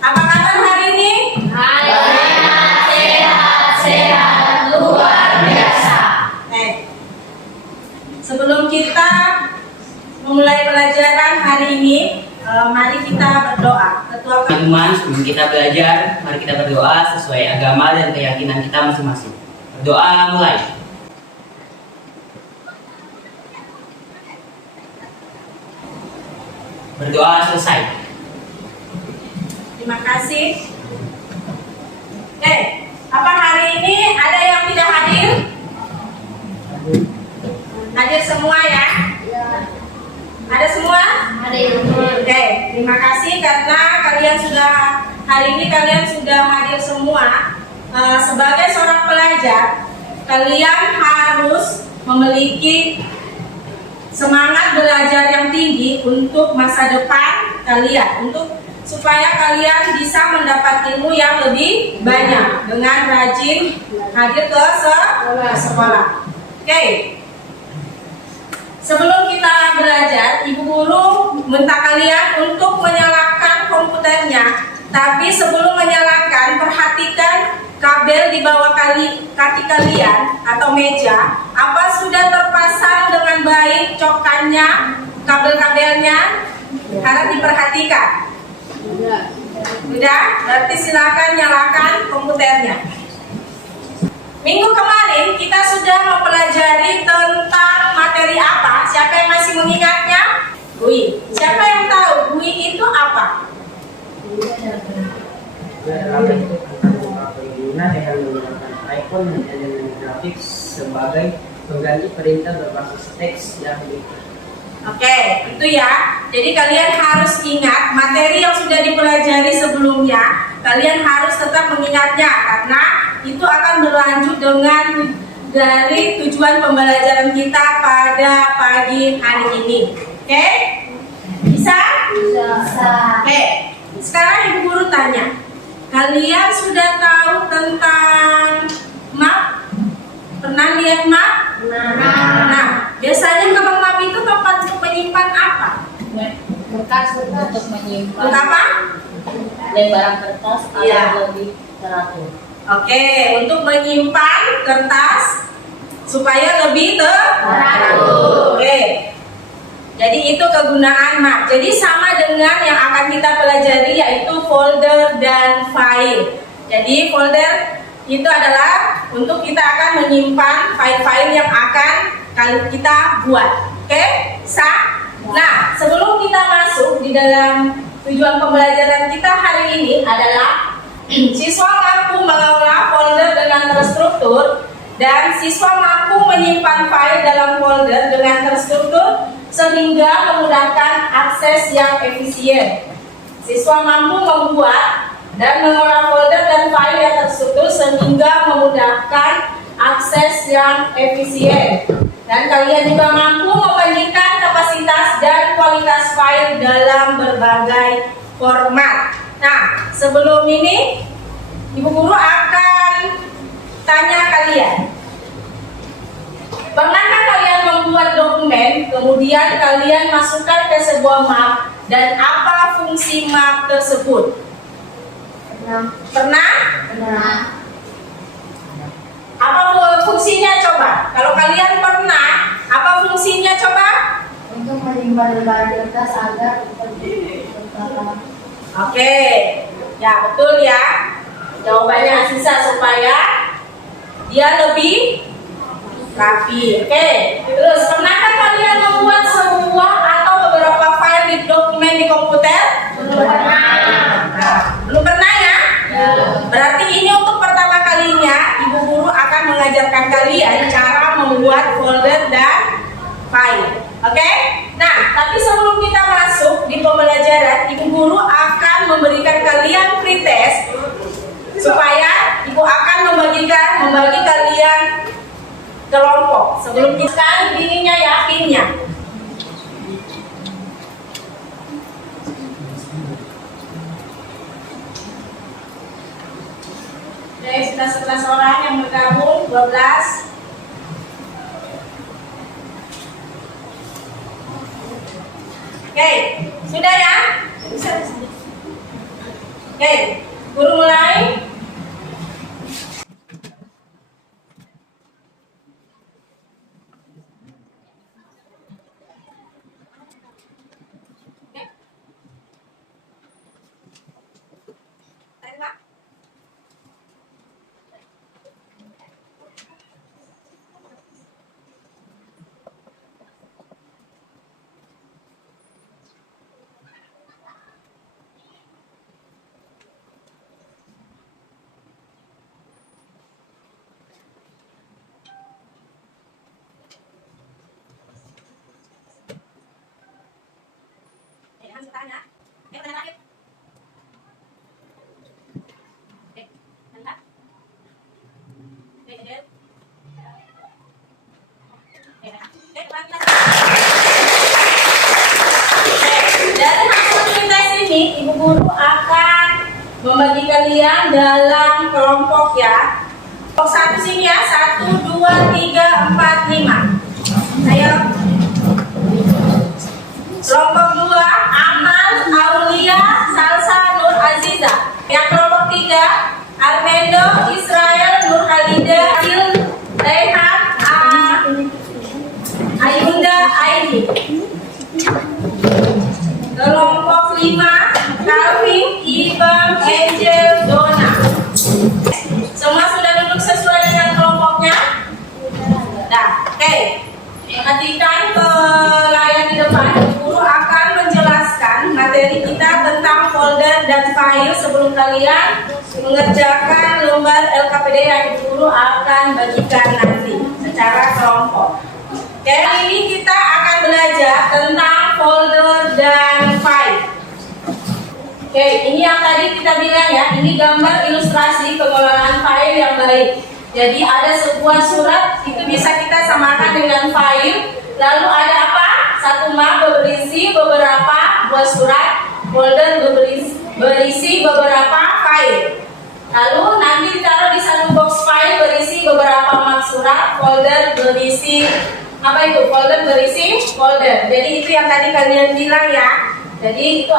Apa kabar hari ini? Sehat, luar biasa. Sebelum kita memulai pelajaran hari ini, mari kita berdoa. Teman-teman, sebelum kita belajar, mari kita berdoa sesuai agama dan keyakinan kita masing-masing. Berdoa mulai. Berdoa selesai. Terima kasih. Apa hari ini ada yang tidak hadir? Hadir semua ya? Ada semua? Ada yang Terima kasih karena hari ini kalian sudah hadir semua. Sebagai seorang pelajar, kalian harus memiliki semangat belajar yang tinggi untuk masa depan kalian, supaya kalian bisa mendapat ilmu yang lebih banyak dengan rajin hadir ke sekolah. Sebelum kita belajar, Ibu Guru minta kalian untuk menyalakan komputernya. Tapi sebelum menyalakan, perhatikan kabel di bawah kaki kalian atau meja. Apa sudah terpasang dengan baik cokannya, kabel-kabelnya? Harap diperhatikan. Sudah? Berarti silakan nyalakan komputernya. Minggu kemarin kita sudah mempelajari tentang materi apa? Siapa yang masih mengingatnya? GUI. Siapa yang tahu GUI itu apa? Pengguna dengan menggunakan icon dan elemen grafik sebagai pengganti perintah berbasis teks yang Oke, itu ya. Jadi kalian harus ingat materi yang sudah dipelajari sebelumnya. Kalian harus tetap mengingatnya karena itu akan berlanjut dengan dari tujuan pembelajaran kita pada pagi hari ini. Oke? Bisa? Bisa. Oke. Sekarang Ibu Guru tanya. Kalian sudah tahu tentang map? Pernah lihat map? Nah, biasanya kalau map itu tempat untuk menyimpan apa? Kertas untuk menyimpan Untuk apa? lembaran kertas Iya. atau lebih teratur. Oke, untuk menyimpan kertas supaya lebih teratur. Oke. Jadi itu kegunaan map. Jadi sama dengan yang akan kita pelajari yaitu folder dan file. Jadi folder itu adalah untuk kita akan menyimpan file-file yang akan kita buat. Oke? Nah, sebelum kita masuk di dalam tujuan pembelajaran kita hari ini adalah siswa mampu mengelola folder dengan terstruktur dan siswa mampu menyimpan file dalam folder dengan terstruktur sehingga memudahkan akses yang efisien. Siswa mampu membuat dan mengelola folder dan file yang terstruktur sehingga memudahkan akses yang efisien. Dan kalian juga mampu membandingkan kapasitas dan kualitas file dalam berbagai format. Nah, sebelum ini Ibu Guru akan tanya kalian. Pernahkah kalian membuat dokumen, kemudian kalian masukkan ke sebuah map, dan apa fungsi map tersebut? Pernah? Apa fungsinya coba? Kalau kalian pernah, apa fungsinya coba? Untuk menyimpan lembaran kertas agar tertata. Oke, ya betul ya. Jawabannya Aziza supaya dia lebih rapi. Oke, terus pernahkah kalian membuat sebuah atau beberapa file di dokumen di komputer? Belum pernah ya? Berarti ini untuk pertama kalinya Ibu Guru akan mengajarkan kalian cara membuat folder dan file. Oke? Nah, tapi sebelum kita masuk di pembelajaran, Ibu Guru akan memberikan kalian free test supaya Ibu akan membagi kalian kelompok. Sebelum kita ininya ya, pinnya. Oke, sudah 11 orang yang bergabung, 12. Oke, sudah ya? Oke, guru mulai. Tanya. Terakhir. Mantap. Dari hasil tes ini, Ibu Guru akan membagi kalian dalam kelompok ya. Kelompok satu sini ya, 1, 2, 3, 4, 5. Ayo. Kelompok 2, Amal, Aulia, Salsa, Nur Aziza. Yang kelompok 3, Armendo, Israel, Nur Halida, Il, Rehan, Ayunda, Aini. Kelompok 5, Calvin, Ibang, Angel, Dona. Semua sudah duduk sesuai dengan kelompoknya? Nah, oke. Perhatikan ke layar di depan. Guru akan menjelaskan materi kita tentang folder dan file sebelum kalian mengerjakan lembar LKPD yang guru akan bagikan nanti secara kelompok. Oke, hari ini kita akan belajar tentang folder dan file. Oke, ini yang tadi kita bilang ya, ini gambar ilustrasi pengelolaan file yang baik. Jadi ada sebuah surat, itu bisa kita samakan dengan file. Lalu ada apa? Satu map berisi beberapa buah surat, folder berisi beberapa file. Lalu nanti ditaruh di satu box file berisi beberapa map surat, folder berisi apa itu? Folder berisi folder. Jadi itu yang tadi kalian bilang ya. Jadi itu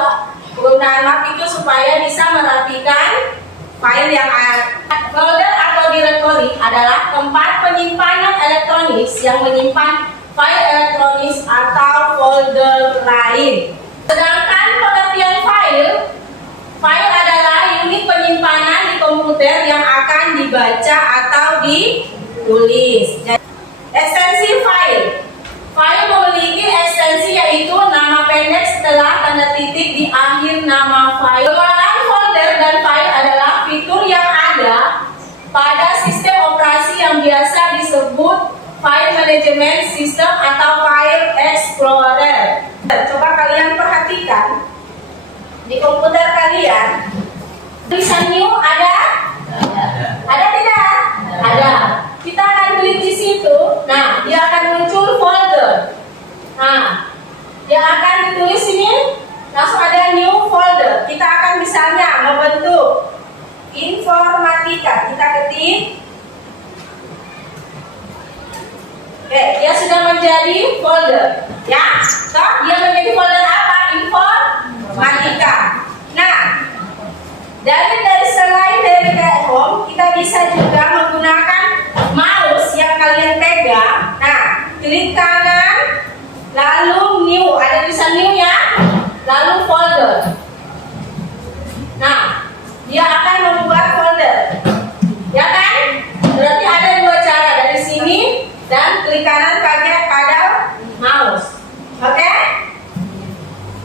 penggunaan map itu supaya bisa merapikan file yang ada. Folder atau directory adalah tempat penyimpanan elektronis yang menyimpan file elektronis atau folder lain. Sedangkan pengertian file adalah unit penyimpanan di komputer yang akan dibaca atau ditulis. Ekstensi file memiliki ekstensi yaitu nama pendek setelah tanda titik di akhir nama file. Pengelolaan folder dan file adalah fitur yang ada pada sistem operasi yang biasa disebut file management system atau file explorer. Coba kalian perhatikan di komputer kalian, tulisan new ada? Ada tidak? Ada. Kita akan klik di situ. Nah, dia akan muncul folder. Nah, dia akan ditulis ini, langsung ada new folder. Kita akan misalnya membentuk informatika. Kita ketik. Oke, dia sudah menjadi folder. Ya, toh dia menjadi folder apa? Informatika. Nah, dari selain dari home, kita bisa juga menggunakan mouse yang kalian pegang. Nah, klik kanan, lalu new, ada tulisan new ya, lalu folder. Nah, dia akan membuat folder, ya kan? Berarti ada dua cara, dari sini dan klik kanan pakai pedal mouse. Oke?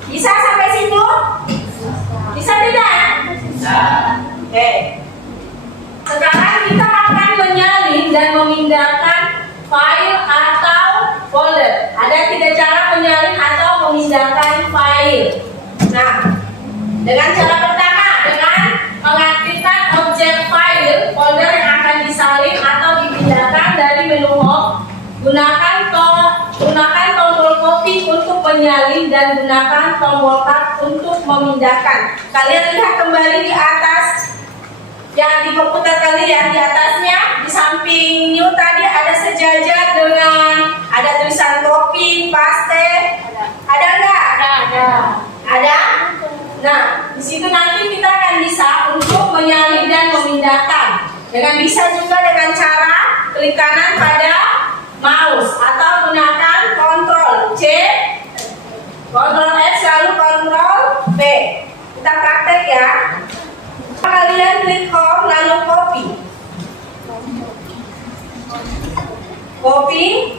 Bisa sampai situ? Bisa tidak? Bisa. Oke. Sekarang kita akan menyalin dan memindahkan file atau folder. Ada 3 cara menyalin atau memindahkan file. Nah, dengan cara pertama, dengan mengaktifkan objek file, folder yang akan disalin atau dipindahkan dari menu home. Gunakan tombol copy untuk menyalin dan gunakan tombol tab untuk memindahkan. Kalian lihat kembali di atas yang di komputer kalian, di atasnya di samping new tadi ada sejajar dengan ada tulisan copy, paste. Ada nggak? Ada. Ada. Nah, di situ nanti kita akan bisa bisa juga dengan cara klik kanan pada mouse atau gunakan Ctrl C, Ctrl X lalu Ctrl V. Kita praktek ya. Kalian klik home lalu copy,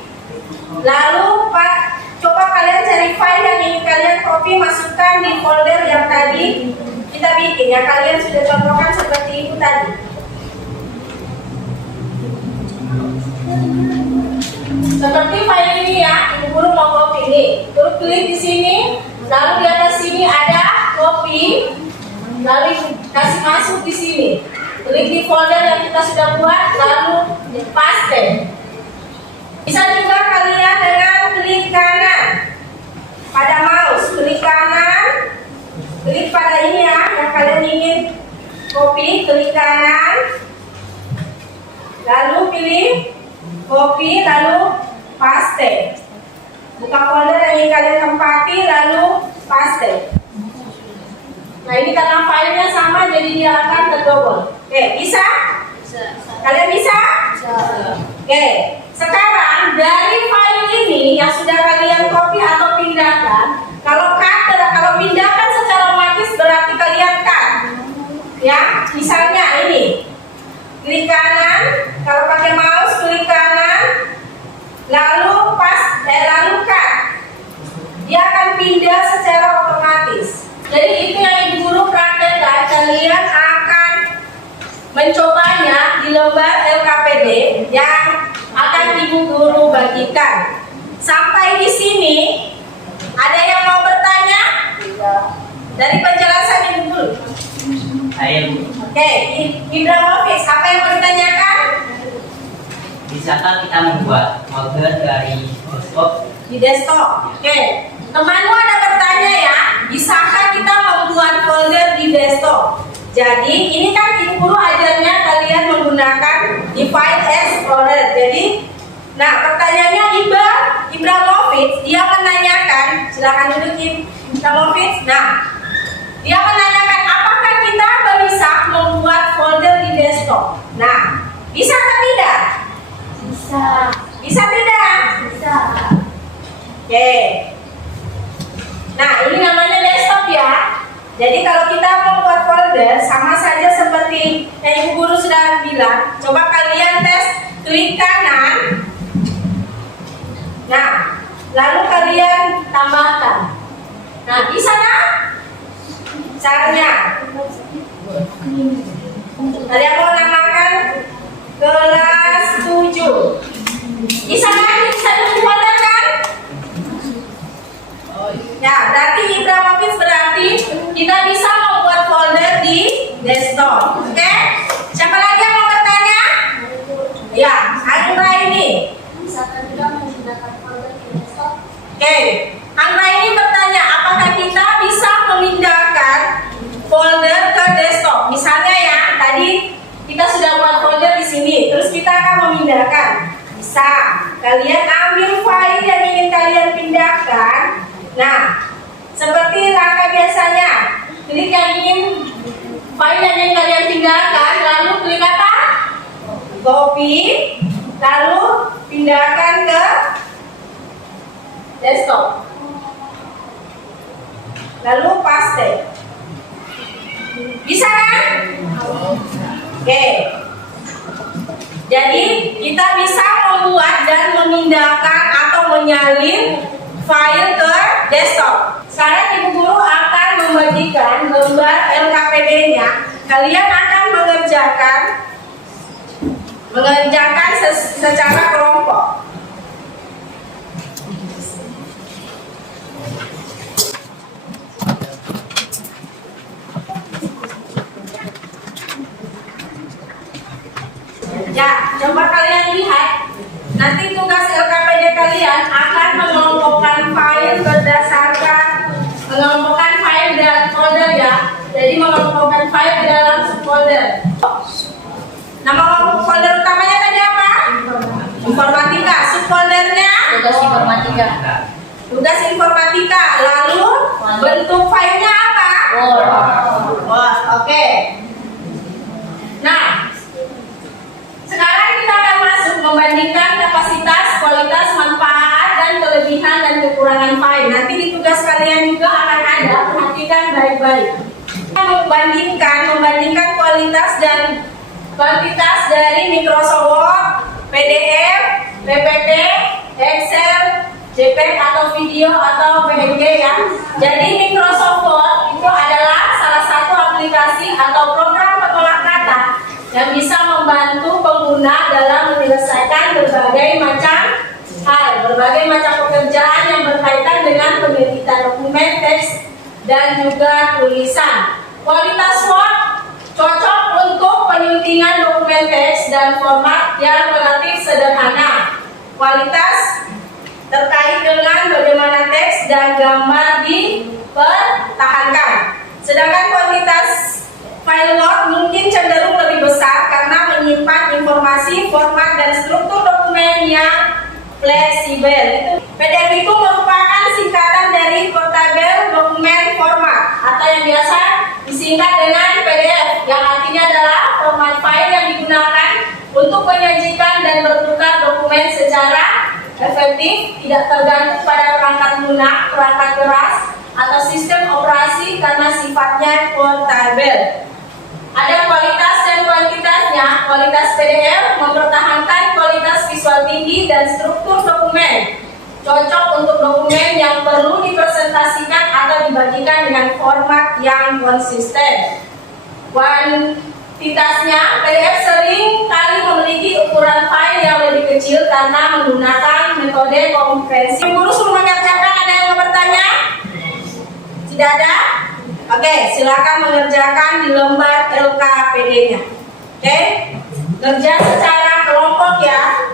lalu coba kalian cari file yang ingin kalian copy, masukkan di folder yang tadi kita bikin ya. Kalian sudah contohkan seperti itu tadi. Seperti file ini ya, Ibu Guru mau copy nih. Terus klik di sini, lalu di atas sini ada copy, lalu kasih masuk di sini. Klik di folder yang kita sudah buat, lalu paste. Bisa juga kalian dengan klik kanan pada mouse, klik kanan, klik pada ini ya, yang kalian ingin copy, klik kanan, lalu pilih copy, lalu paste. Buka folder yang ingin kalian tempati, lalu paste. Nah ini karena filenya sama, jadi dia akan terdouble. Oke, bisa? Kalian bisa? Oke, sekarang dari file ini yang sudah kalian copy atau pindahkan, kalau pindahkan secara otomatis berarti kalian cut. Ya, misalnya ini, klik kanan, kalau pakai mouse klik kanan, lalu lalu cut. Dia akan pindah secara otomatis. Jadi itu yang Ibu Guru praktekkan. Kalian akan mencobanya di lembar LKPD yang akan Ibu Guru bagikan. Sampai di sini, ada yang mau bertanya? Dari penjelasan Ibu Guru? Saya Bu. Oke, Ibrahimovic, apa yang mau ditanyakan? Bisakah kita membuat folder dari desktop? Di desktop. Oke, temanmu ada bertanya ya, bisakah kita membuat folder di desktop? Jadi ini kan Ibu Guru ajarnya kalian menggunakan di file explorer. Jadi, nah pertanyaannya Ibrahimovic, dia menanyakan, silakan duduk Ibrahimovic. Nah, dia menanyakan apakah kita bisa membuat folder di desktop? Nah, bisa atau tidak? Bisa. Bisa tidak? Bisa. Oke. Nah, ini namanya desktop ya. Jadi kalau kita membuat folder sama saja seperti yang Ibu Guru sudah bilang. Coba kalian tes, klik kanan. Nah, lalu kalian tambahkan. Nah, di sana caranya. Ada yang mau namakan kelas 7. Di sana bisa folder kan? Ya, berarti Ibrahimovic berarti kita bisa membuat folder di desktop. Oke? Siapa lagi yang mau bertanya? Ya, Anggra ini. Bisa juga menggunakan folder di desktop. Oke, Anggra ini bertanya apakah kita bisa memindahkan folder ke desktop. Misalnya ya, tadi kita sudah buat folder di sini, terus kita akan memindahkan. Bisa. Kalian ambil file yang ingin kalian pindahkan. Nah, seperti langkah biasanya, klik yang ingin file yang ingin kalian pindahkan, lalu klik apa? Copy, lalu pindahkan ke desktop. Lalu paste. Bisa kan? Oke. Jadi kita bisa membuat dan memindahkan atau menyalin file ke desktop. Sekarang Ibu Guru akan membagikan lembar LKPD-nya. Kalian akan mengerjakan secara kelompok. Ya, coba kalian lihat. Nanti tugas LKPD kalian akan mengelompokkan file berdasarkan mengelompokkan file dan folder ya. Jadi mengelompokkan file ke dalam folder. Nama folder utamanya tadi apa? Informatika. Subfoldernya? Tugas informatika. Tugas informatika. Lalu bentuk filenya apa? Word. Word. Oke. Nah, kekurangan file. Nanti di tugas kalian juga akan ada, perhatikan baik-baik. Membandingkan kualitas dan kuantitas dari Microsoft Word, PDF, PPT, Excel, JPEG atau video atau PNG ya. Jadi Microsoft Word itu adalah salah satu aplikasi atau program pengolah kata yang bisa membantu pengguna dalam menyelesaikan berbagai macam hal, berbagai macam pekerjaan yang berkaitan dengan penerbitan dokumen, teks, dan juga tulisan. Kualitas Word cocok untuk penyuntingan dokumen teks dan format yang relatif sederhana. Kualitas terkait dengan bagaimana teks dan gambar dipertahankan. Sedangkan kuantitas file Word mungkin cenderung lebih besar karena menyimpan informasi, format, dan struktur dokumen yang fleksibel. PDF itu merupakan singkatan dari Portable Document Format atau yang biasa disingkat dengan PDF, yang artinya adalah format file yang digunakan untuk menyajikan dan bertukar dokumen secara efektif, tidak tergantung pada perangkat lunak, perangkat keras, atau sistem operasi karena sifatnya portable. Ada kualitas dan kuantitasnya. Kualitas PDF mempertahankan kualitas visual tinggi dan struktur dokumen. Cocok untuk dokumen yang perlu dipresentasikan atau dibagikan dengan format yang konsisten. Kuantitasnya, PDF sering kali memiliki ukuran file yang lebih kecil karena menggunakan metode konvensi. Guru suruh mengerjakan, ada yang mau bertanya? Tidak ada? Oke, silakan mengerjakan di lembar LKPD-nya. Oke, kerja secara kelompok ya.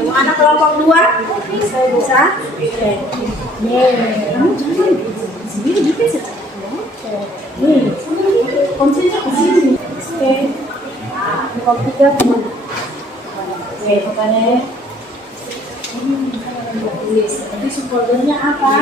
Bagaimana kelompok 2? Bisa? Oke. Kamu jangan sendiri juga sih. Nih, kuncinya ke sini. Oke. Kelompok 3 kemana? Oke, pokoknya tulis. Nanti subfoldernya apa?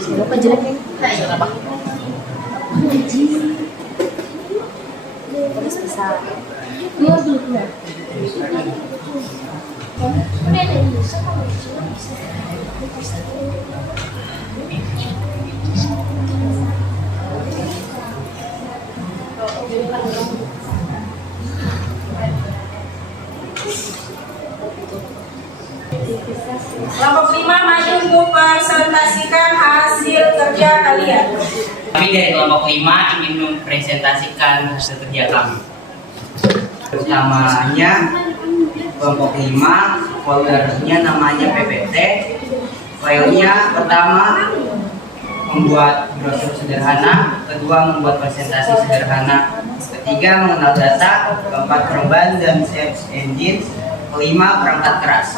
Siapa jelek ya? Terus bisa. Dia dulu. Kelompok 5 maju untuk presentasikan hasil kerja kalian. Kami dari kelompok 5 ingin mempresentasikan hasil kerja kami. Utamanya kelompok 5, foldernya namanya PPT. Filenya pertama membuat brosur sederhana, kedua membuat presentasi sederhana, ketiga mengenal data, keempat perban dan search engine, kelima perangkat keras.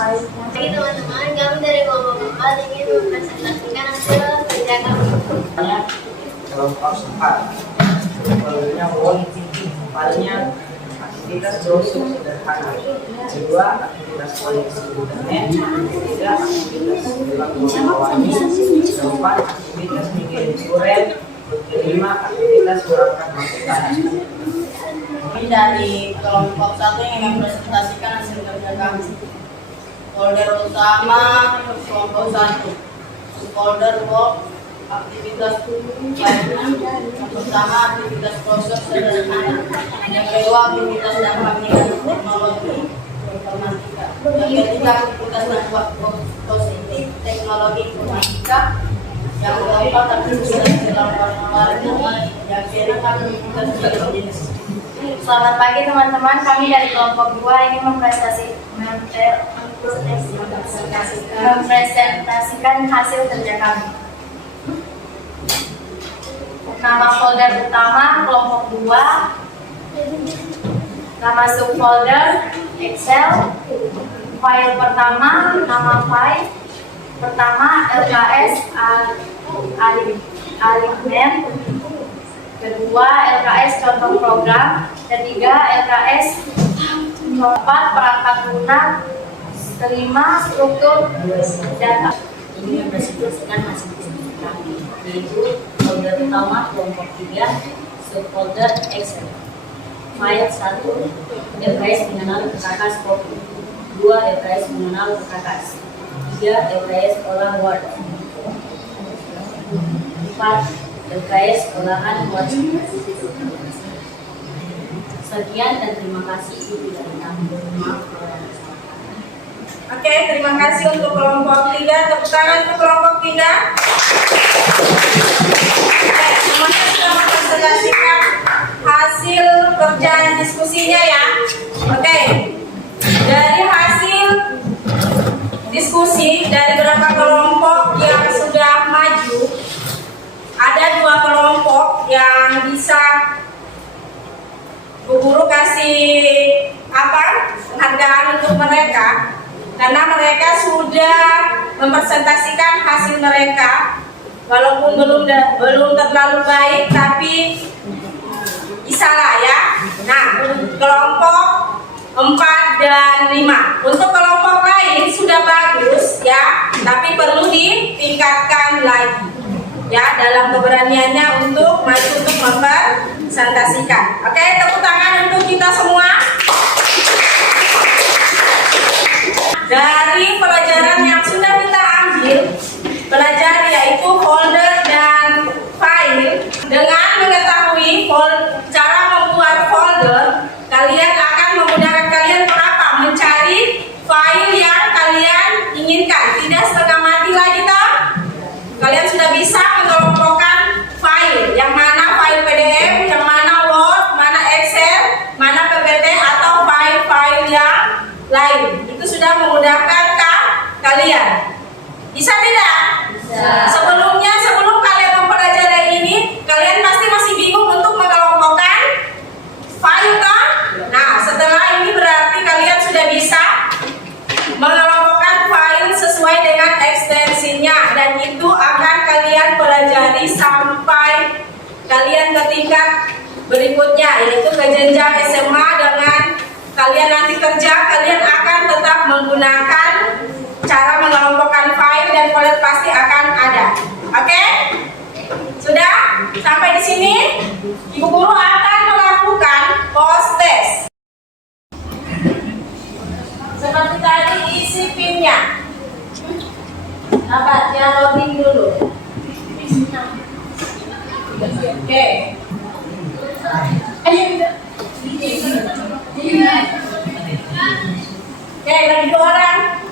Oke teman-teman, kami dari kelompok 4 ingin mempresentasikan hasil kerja kami. Kelompok 4, foldernya Word, filenya aktivitas browsing sederhana, kedua aktivitas koneksi internet, ketiga aktivitas mengawali, keempat aktivitas mengirim surat, kelima aktivitas berangkat masukan. Kami dari kelompok 1 yang mempresentasikan hasil kerja kami. Folder utama kelompok 1, folder Word, aktivitas filenya. Yang pertama aktivitas proses sederhana, yang kedua aktivitas dan aplikasi teknologi, informatika. Yang ketiga, aktivitas network positif teknologi informatika. Yang keempat, aktivitas dalam olahraga. Yang kelima, aktivitas dalam jenis. Selamat pagi teman-teman, kami dari kelompok 2 ingin mempresentasikan hasil kerja kami. Nama folder utama kelompok 2, nama subfolder Excel, file pertama, nama file pertama LKS Alignen, kedua LKS contoh program, ketiga LKS keempat perangkat lunak, kelima struktur data. Ini mempresentasikan hasil kerja kami, yaitu folder utama kelompok 3, subfolder Excel, file 1 LKS mengenal perkakas kopi, 2 LKS mengenal perkakas, 3 LKS olah Word, 4 LKS olahan Word. Sekian dan terima kasih Ibu dari kami. Oke, terima kasih untuk kelompok 3. Tepuk tangan untuk kelompok 3. Semuanya sudah mempresentasikan hasil kerja diskusinya ya. Oke, dari hasil diskusi dari beberapa kelompok yang sudah maju, ada 2 kelompok yang bisa Bu Guru kasih penghargaan untuk mereka karena mereka sudah mempresentasikan hasil mereka, walaupun belum terlalu baik tapi bisa lah ya. Nah, kelompok 4 dan 5. Untuk kelompok lain sudah bagus ya, tapi perlu ditingkatkan lagi ya dalam keberaniannya untuk maju untuk mempresentasikan. Oke, tepuk tangan untuk kita semua. Dari pelajaran yang sudah kita ambil, pelajaran yaitu folder dan file. Dengan mengetahui cara membuat folder, kalian akan memudahkan kalian apa? Mencari file yang kalian inginkan. Tidak setengah mati lagi toh. Kalian sudah bisa mengelompokkan file, yang mana file PDF, yang mana Word, mana Excel, mana PPT atau file-file yang lain. Itu sudah memudahkan kalian. Bisa tidak? Bisa. Sebelum kalian mempelajari ini, kalian pasti masih bingung untuk mengelompokkan file toh? Nah, setelah ini berarti kalian sudah bisa mengelompokkan file sesuai dengan ekstensinya, dan itu akan kalian pelajari sampai kalian ke tingkat berikutnya, yaitu ke jenjang SMA. Dengan kalian nanti kerja, kalian akan tetap menggunakan cara mengelompokkan file dan folder pasti akan ada. Oke? Sudah? Sampai di sini Ibu Guru akan melakukan post test. Seperti tadi, isi PIN-nya. Dia loading dulu. Oke. Oke, lagi 2 orang.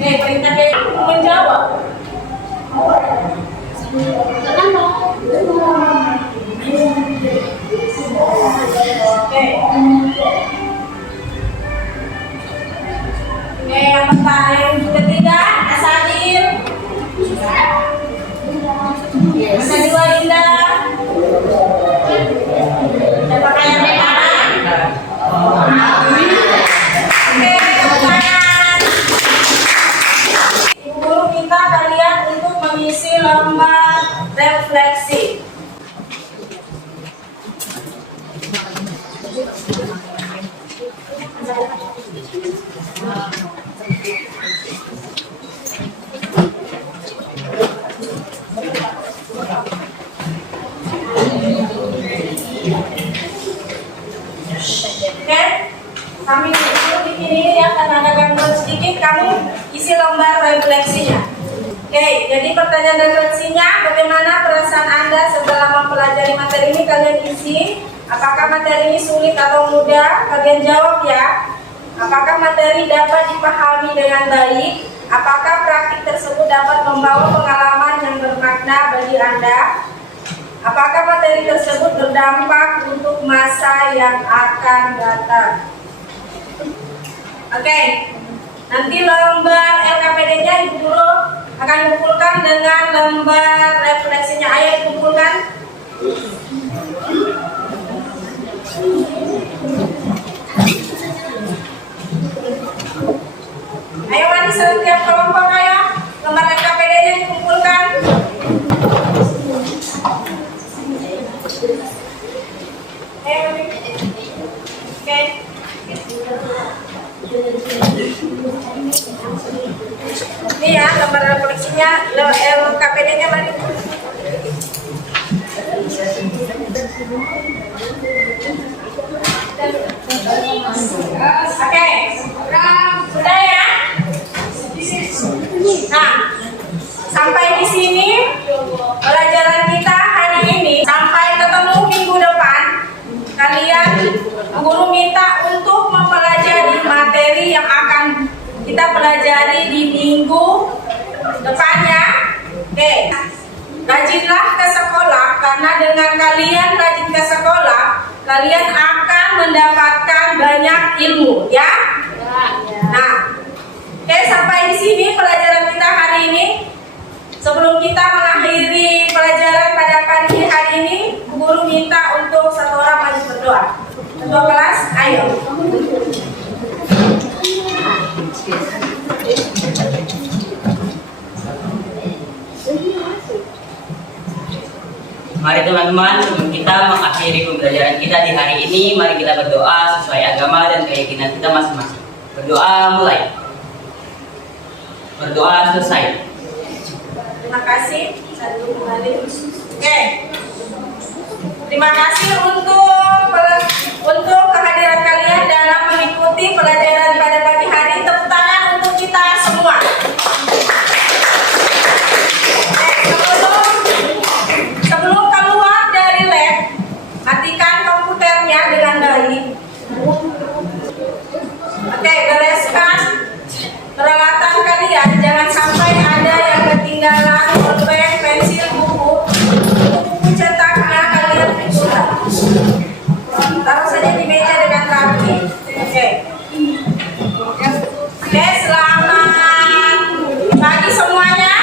Perintah dia menjawab. Oke, yang pertama, yang ketiga, Asadin. Kedua, Indah. Siapa yang pertama? Oke, tangan. Ibu Guru minta kalian untuk mengisi lembar refleksi. Oke, kami dulu bikin ini ya, karena ada gangguan sedikit, kamu isi lembar refleksinya. Oke, jadi pertanyaan refleksinya, bagaimana perasaan Anda setelah mempelajari materi ini? Kalian isi, apakah materi ini sulit atau mudah? Kalian jawab ya. Apakah materi dapat dipahami dengan baik? Apakah praktik tersebut dapat membawa pengalaman yang bermakna bagi Anda? Apakah materi tersebut berdampak untuk masa yang akan datang? Oke, nanti lembar LKPD-nya Ibu Guru akan dikumpulkan dengan lembar refleksinya. Ayo dikumpulkan. Ayo nanti setiap kelompok ayo lembar LKPD-nya dikumpulkan. Oke. Ini ya lembar refleksinya, LKPD-nya mari. Oke, sudah ya. Nah, sampai di sini pelajaran kita hari ini. Sampai ketemu minggu depan. Kalian guru minta untuk mempelajari materi yang akan kita pelajari di minggu depannya. Oke, rajinlah ke sekolah karena dengan kalian rajin ke sekolah, kalian akan mendapatkan banyak ilmu, ya. Nah, oke, sampai di sini pelajaran kita hari ini. Sebelum kita mengakhiri pelajaran pada pagi hari ini, guru minta untuk satu orang maju berdoa. Ketua kelas, ayo. Mari teman-teman, sebelum kita mengakhiri pembelajaran kita di hari ini, mari kita berdoa sesuai agama dan keyakinan kita masing-masing. Berdoa mulai. Berdoa selesai. Terima kasih. Satu kembali. Oke. Terima kasih untuk kehadiran kalian dalam mengikuti pelajaran pada pagi hari. Tepuk tangan untuk kita semua. Sebelum keluar dari lab, matikan komputernya dengan baik. Oke, bereskan peralatan kalian. Jangan sampai ada yang ketinggalan pulpen, pensil, buku. Buku cetaknya kalian pikirkan. Taruh saja di meja dengan rapi. Oke. Oke, selamat pagi semuanya.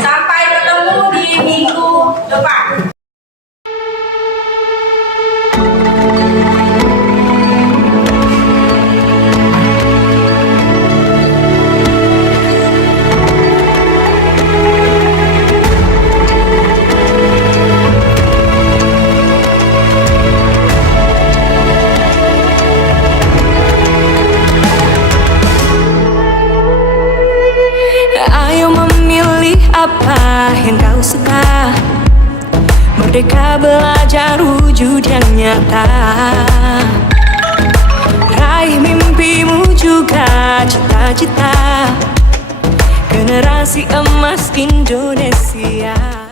Sampai ketemu di minggu depan. Ayo memilih apa yang kau suka. Merdeka belajar wujud yang nyata. Raih mimpimu juga cita-cita. Generasi emas Indonesia.